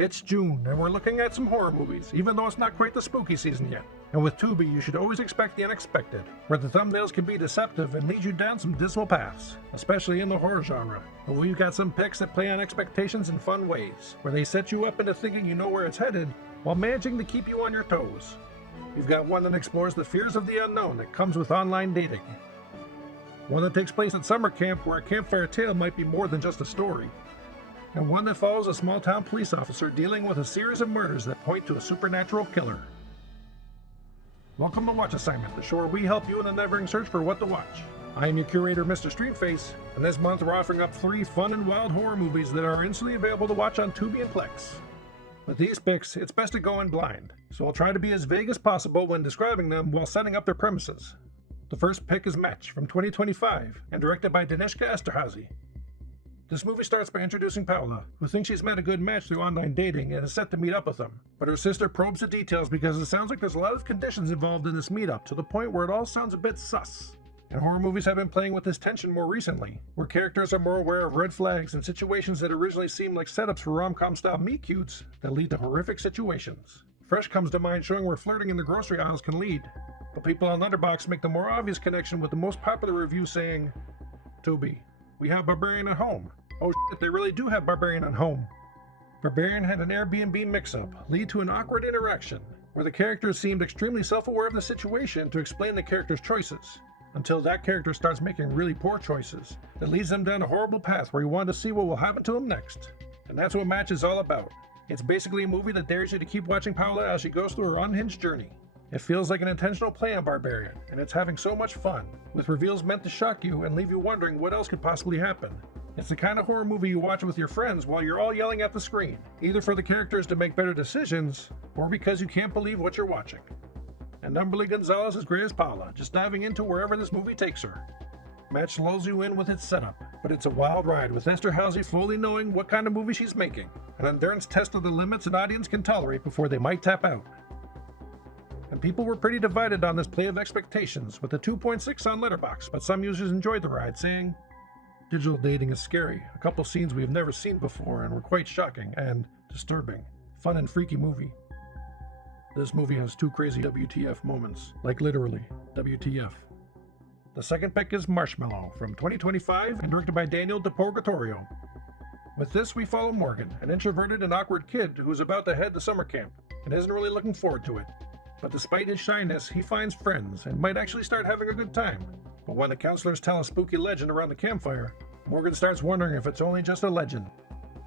It's June, and we're looking at some horror movies, even though it's not quite the spooky season yet. And with Tubi, you should always expect the unexpected, where the thumbnails can be deceptive and lead you down some dismal paths, especially in the horror genre. But we've got some picks that play on expectations in fun ways, where they set you up into thinking you know where it's headed, while managing to keep you on your toes. We've got one that explores the fears of the unknown that comes with online dating. One that takes place at summer camp, where a campfire tale might be more than just a story. And one that follows a small-town police officer dealing with a series of murders that point to a supernatural killer. Welcome to Watch Assignment, the show where we help you in the never-ending search for what to watch. I am your curator, Mr. Streetface, and this month we're offering up 3 fun and wild horror movies that are instantly available to watch on Tubi and Plex. With these picks, it's best to go in blind, so I'll try to be as vague as possible when describing them while setting up their premises. The first pick is Match from 2025 and directed by Danishka Esterhazy. This movie starts by introducing Paula, who thinks she's met a good match through online dating and is set to meet up with him. But her sister probes the details because it sounds like there's a lot of conditions involved in this meetup, to the point where it all sounds a bit sus. And horror movies have been playing with this tension more recently, where characters are more aware of red flags and situations that originally seemed like setups for rom-com style meet-cutes that lead to horrific situations. Fresh comes to mind, showing where flirting in the grocery aisles can lead, but people on Letterboxd make the more obvious connection with the most popular review saying, "Tubi, we have Barbarian at home. Oh shit, they really do have Barbarian at home." Barbarian had an Airbnb mix-up lead to an awkward interaction, where the characters seemed extremely self-aware of the situation to explain the character's choices, until that character starts making really poor choices that leads them down a horrible path where you want to see what will happen to them next. And that's what Match is all about. It's basically a movie that dares you to keep watching Paula as she goes through her unhinged journey. It feels like an intentional play on Barbarian, and it's having so much fun, with reveals meant to shock you and leave you wondering what else could possibly happen. It's the kind of horror movie you watch with your friends while you're all yelling at the screen, either for the characters to make better decisions, or because you can't believe what you're watching. And Umberly Gonzalez is great as Paula, just diving into wherever this movie takes her. Match lulls you in with its setup, but it's a wild ride, with Esterhazy fully knowing what kind of movie she's making, an endurance test of the limits an audience can tolerate before they might tap out. And people were pretty divided on this play of expectations, with a 2.6 on Letterboxd, but some users enjoyed the ride, saying, "Digital dating is scary, a couple scenes we have never seen before and were quite shocking and disturbing. Fun and freaky movie." This movie has 2 crazy WTF moments, like literally, WTF. The second pick is Marshmallow from 2025 and directed by Daniel DePurgatorio. With this, we follow Morgan, an introverted and awkward kid who is about to head to summer camp and isn't really looking forward to it. But despite his shyness, he finds friends and might actually start having a good time. But when the counselors tell a spooky legend around the campfire, Morgan starts wondering if it's only just a legend.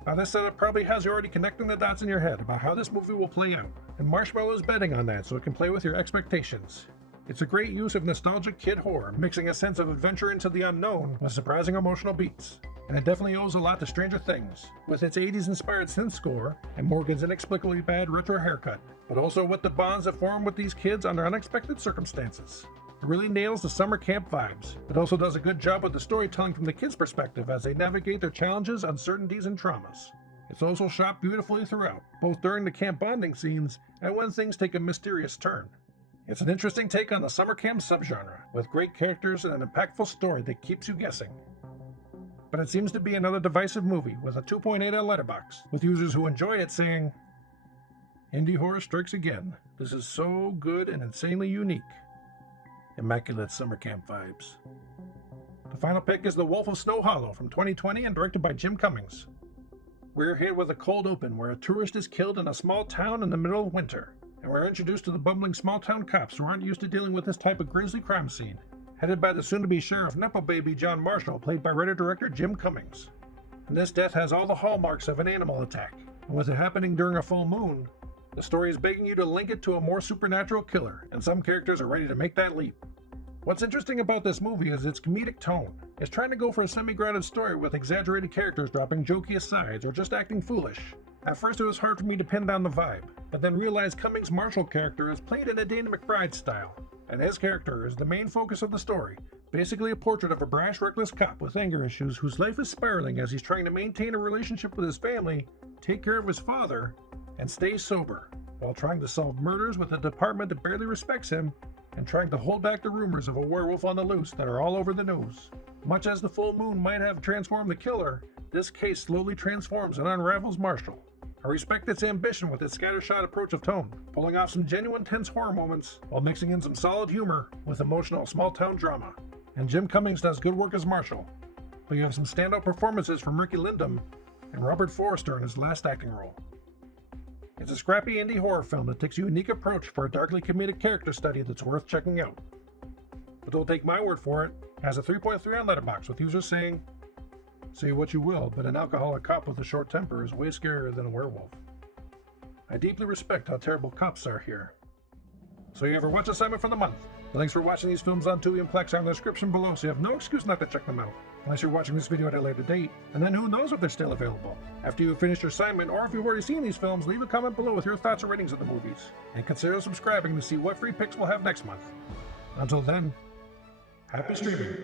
Now this setup probably has you already connecting the dots in your head about how this movie will play out, and Marshmallow is betting on that so it can play with your expectations. It's a great use of nostalgic kid horror, mixing a sense of adventure into the unknown with surprising emotional beats. And it definitely owes a lot to Stranger Things, with its 80s-inspired synth score and Morgan's inexplicably bad retro haircut, but also with the bonds that form with these kids under unexpected circumstances. It really nails the summer camp vibes, but also does a good job with the storytelling from the kids' perspective as they navigate their challenges, uncertainties, and traumas. It's also shot beautifully throughout, both during the camp bonding scenes and when things take a mysterious turn. It's an interesting take on the summer camp subgenre, with great characters and an impactful story that keeps you guessing. But it seems to be another divisive movie, with a 2.8 on Letterboxd, with users who enjoy it saying, "Indie horror strikes again. This is so good and insanely unique." Immaculate summer camp vibes. The final pick is The Wolf of Snow Hollow from 2020 and directed by Jim Cummings. We're here with a cold open where a tourist is killed in a small town in the middle of winter, and we're introduced to the bumbling small-town cops who aren't used to dealing with this type of grisly crime scene, headed by the soon-to-be Sheriff Nepo Baby John Marshall, played by writer-director Jim Cummings. And this death has all the hallmarks of an animal attack, and with it happening during a full moon, the story is begging you to link it to a more supernatural killer, and some characters are ready to make that leap. What's interesting about this movie is its comedic tone. It's trying to go for a semi-grounded story with exaggerated characters dropping jokey asides or just acting foolish. At first it was hard for me to pin down the vibe, but then realized Cummings' Marshall character is played in a Danny McBride style, and his character is the main focus of the story, basically a portrait of a brash, reckless cop with anger issues whose life is spiraling as he's trying to maintain a relationship with his family, take care of his father, and stay sober, while trying to solve murders with a department that barely respects him, and trying to hold back the rumors of a werewolf on the loose that are all over the news. Much as the full moon might have transformed the killer, this case slowly transforms and unravels Marshall, I respect its ambition with its scattershot approach of tone, pulling off some genuine tense horror moments while mixing in some solid humor with emotional small-town drama. And Jim Cummings does good work as Marshall, but you have some standout performances from Ricky Lindham and Robert Forrester in his last acting role. It's a scrappy indie horror film that takes a unique approach for a darkly comedic character study that's worth checking out. But don't take my word for it. It has a 3.3 on Letterboxd, with users saying, "Say what you will, but an alcoholic cop with a short temper is way scarier than a werewolf." I deeply respect how terrible cops are here. So you have our watch assignment for the month. The links for watching these films on Tubi and Plex are in the description below, so you have no excuse not to check them out. Unless you're watching this video at a later date, and then who knows if they're still available. After you've finished your assignment, or if you've already seen these films, leave a comment below with your thoughts or ratings of the movies. And consider subscribing to see what free picks we'll have next month. Until then, happy streaming.